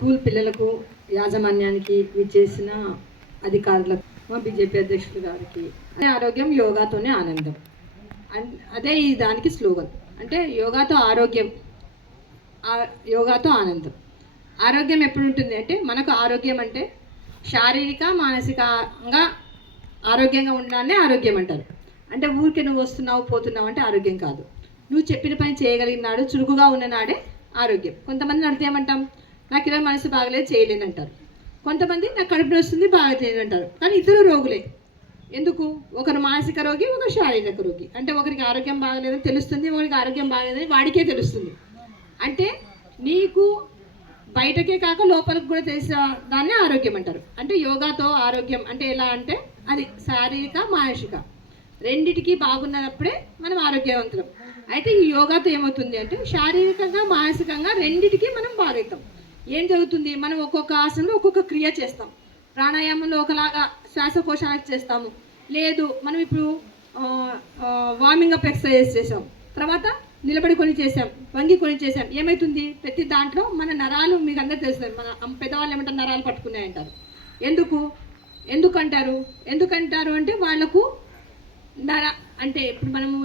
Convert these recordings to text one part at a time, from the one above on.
School పిల్లలకు యాజమాన్యానికి విచ్చేసిన అధికారులకు మా బీజేపీ అధ్యక్షుడు గారికి ఆరోగ్యం యోగాతోనే ఆనందం అదే ఈ దానికి స్లోగన్. అంటే యోగాతో ఆరోగ్యం, యోగాతో ఆనందం. ఆరోగ్యం ఎప్పుడు ఉంటుంది అంటే మనకు ఆరోగ్యం అంటే శారీరక మానసికంగా ఆరోగ్యంగా ఉండడాన్ని ఆరోగ్యం అంటారు. అంటే ఊరికే నువ్వు వస్తున్నావు పోతున్నావు అంటే ఆరోగ్యం కాదు. నువ్వు చెప్పిన పని చేయగలిగినాడు, చురుకుగా ఉన్ననాడే ఆరోగ్యం. కొంతమంది అడిగితే ఏమంటాం, నాకు ఇలా మనసు బాగలేదు చేయలేను అంటారు. కొంతమంది నాకు కడుపు వస్తుంది బాగా చేయను అంటారు. కానీ ఇద్దరు రోగులే. ఎందుకు? ఒకరు మానసిక రోగి, ఒకరు శారీరక రోగి. అంటే ఒకరికి ఆరోగ్యం బాగలేదని తెలుస్తుంది, ఒకరికి ఆరోగ్యం బాగలేదని వాడికే తెలుస్తుంది. అంటే నీకు బయటకే కాక లోపలికి కూడా తెలిసిన దాన్ని ఆరోగ్యం అంటారు. అంటే యోగాతో ఆరోగ్యం అంటే ఎలా అంటే అది శారీరక మానసిక రెండిటికి బాగున్నప్పుడే మనం ఆరోగ్యవంతులం. అయితే ఈ యోగాతో ఏమవుతుంది అంటే శారీరకంగా మానసికంగా రెండిటికి మనం బాగవుతాం. ఏం జరుగుతుంది, మనం ఒక్కొక్క ఆసనంలో ఒక్కొక్క క్రియ చేస్తాం. ప్రాణాయామంలో ఒకలాగా శ్వాసకోశానికి చేస్తాము. లేదు మనం ఇప్పుడు వార్మింగ్ అప్ ఎక్సర్సైజ్ చేసాం, తర్వాత నిలబడి కొన్ని చేసాం, వంగి కొన్ని చేసాం. ఏమవుతుంది, ప్రతి దాంట్లో మన నరాలు మీకు అందరూ తెలుస్తుంది. మన పెద్దవాళ్ళు ఏమంటారు, నరాలు పట్టుకున్నాయంటారు. ఎందుకంటారు అంటే వాళ్ళకు అంటే ఇప్పుడు మనము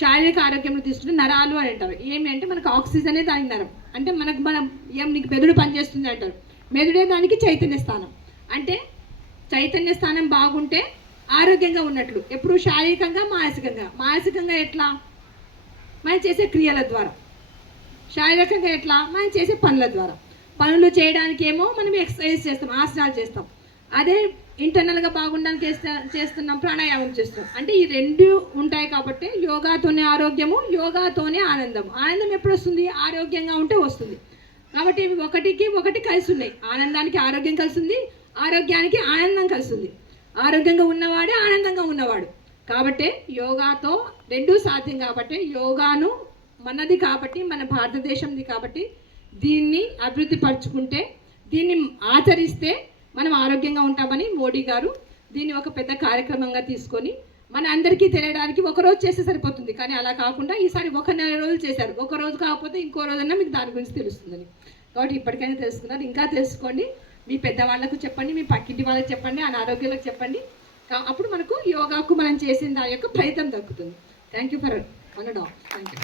శారీరక ఆరోగ్యంలో తీసుకుంటే నరాలు అని అంటారు. ఏమి అంటే మనకు ఆక్సిజనే దానికి నరం. అంటే మనం నీకు మెదడు పనిచేస్తుంది అంటారు. మెదడే దానికి చైతన్య స్థానం. అంటే చైతన్య స్థానం బాగుంటే ఆరోగ్యంగా ఉన్నట్లు. ఎప్పుడు శారీరకంగా మానసికంగా ఎట్లా మనం చేసే క్రియల ద్వారా, శారీరకంగా ఎట్లా మనం చేసే పనుల ద్వారా. పనులు చేయడానికి ఏమో మనం ఎక్సర్సైజ్ చేస్తాం, ఆసనాలు చేస్తాం. అదే ఇంటర్నల్గా బాగుండడానికి చేస్తున్నాం, ప్రాణాయామం చేస్తున్నాం. అంటే ఈ రెండు ఉంటాయి కాబట్టి యోగాతోనే ఆరోగ్యము, యోగాతోనే ఆనందం. ఆనందం ఎప్పుడు వస్తుంది, ఆరోగ్యంగా ఉంటే వస్తుంది. కాబట్టి ఇవి ఒకటికి ఒకటి కలిసి ఉన్నాయి. ఆనందానికి ఆరోగ్యం కలిసి ఉంది, ఆరోగ్యానికి ఆనందం కలిసి ఉంది. ఆరోగ్యంగా ఉన్నవాడే ఆనందంగా ఉన్నవాడు. కాబట్టి యోగాతో రెండూ సాధ్యం. కాబట్టి యోగాను మనది కాబట్టి, మన భారతదేశంది కాబట్టి దీన్ని అభివృద్ధి పరుచుకుంటే, దీన్ని ఆచరిస్తే మనం ఆరోగ్యంగా ఉంటామని మోడీ గారు దీన్ని ఒక పెద్ద కార్యక్రమంగా తీసుకొని మన అందరికీ తెలియడానికి ఒకరోజు చేస్తే సరిపోతుంది. కానీ అలా కాకుండా ఈసారి 1 నెల రోజులు చేశారు. ఒక రోజు కాకపోతే ఇంకో రోజన్నా మీకు దాని గురించి తెలుస్తుందని. కాబట్టి ఇప్పటికైనా తెలుసుకున్నారు, ఇంకా తెలుసుకోండి. మీ పెద్దవాళ్ళకు చెప్పండి, మీ పక్కింటి వాళ్ళకి చెప్పండి, అనారోగ్యాలకు చెప్పండి. అప్పుడు మనకు యోగాకు మనం చేసిన దాని యొక్క ఫలితం దక్కుతుంది. థ్యాంక్ యూ ఫర్ అనడం. Thank you.